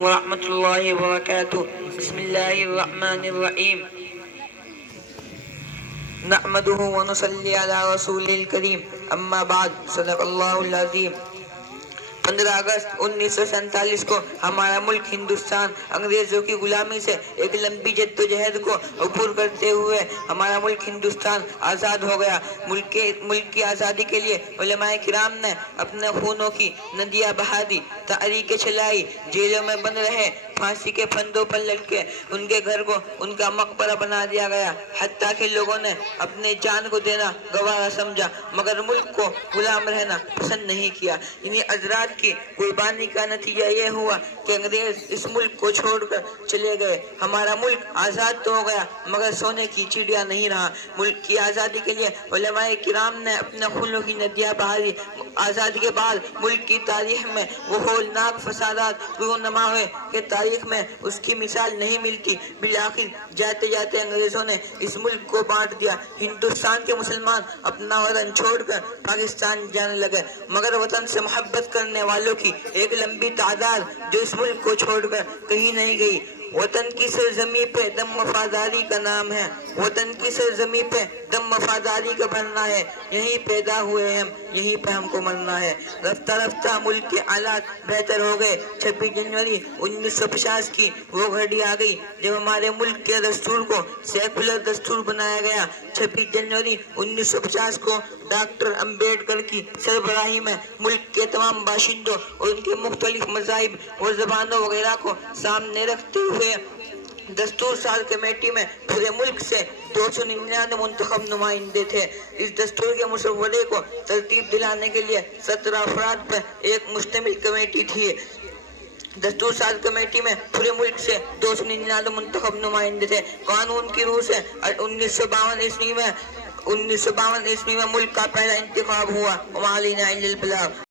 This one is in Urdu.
ورحمة الله وبركاته. بسم الله الرحمن الرحيم. نحمده ونصلي على رسول الكريم. اما بعد. صدق اللہ العظیم. 15 اگست 1947 کو ہمارا ملک ہندوستان انگریزوں کی غلامی سے ایک لمبی جدوجہد کو عبور کرتے ہوئے ہمارا ملک ہندوستان آزاد ہو گیا. ملک کی آزادی کے لیے علماء کرام نے اپنے خونوں کی ندیاں بہا دی، تحریکیں چلائی، جیلوں میں بند رہے، پھانسی کے پھندوں پر لٹکے، ان کے گھر کو ان کا مقبرہ بنا دیا گیا، حتیٰ کہ لوگوں نے اپنے جان کو دینا گوارا سمجھا مگر ملک کو غلام رہنا پسند نہیں کیا. انہی حضرات کی قربانی کا نتیجہ یہ ہوا کہ انگریز اس ملک کو چھوڑ کر چلے گئے. ہمارا ملک آزاد تو ہو گیا مگر سونے کی چڑیا نہیں رہا. ملک کی آزادی کے لیے علماء کرام نے اپنے خونوں کی ندیاں بہا دی. آزادی کے بعد ملک کی تاریخ میں وہ ہولناک فسادات رونما ہوئے کہ تاریخ میں اس کی مثال نہیں ملتی. بالآخر جاتے جاتے انگریزوں نے اس ملک کو بانٹ دیا. ہندوستان کے مسلمان اپنا وطن چھوڑ کر پاکستان جانے لگے مگر وطن سے محبت کرنے والوں کی ایک لمبی تعداد جو اس ملک کو چھوڑ کر کہیں نہیں گئی. وطن کی سرزمین پہ دم وفاداری کا نام ہے، وطن کی سرزمین پہ دم وفاداری کا بھرنا ہے. یہیں پیدا ہوئے ہم، یہیں پہ ہم کو مرنا ہے. رفتہ رفتہ ملک کے حالات بہتر ہو گئے. 26 جنوری 1950 کی وہ گھڑی آ گئی جب ہمارے ملک کے دستور کو سیکولر دستور بنایا گیا. 26 جنوری 1950 کو ڈاکٹر امبیڈکر کی سربراہی میں ملک کے تمام باشندوں اور ان کے مختلف مذاہب اور زبانوں وغیرہ کو سامنے رکھتے ہوئے دستور ساز کمیٹی میں پورے ملک سے 299 منتخب نمائندے تھے. اس دستور کے مسودے کو ترتیب دلانے کے لیے 17 افراد پر ایک مشتمل کمیٹی تھی. دستور ساز کمیٹی میں پورے ملک سے 299 منتخب نمائندے تھے. قانون کی روح سے 1952 عیسوی میں ملک کا پہلا انتخاب ہوا. وما علینا الا البلاغ.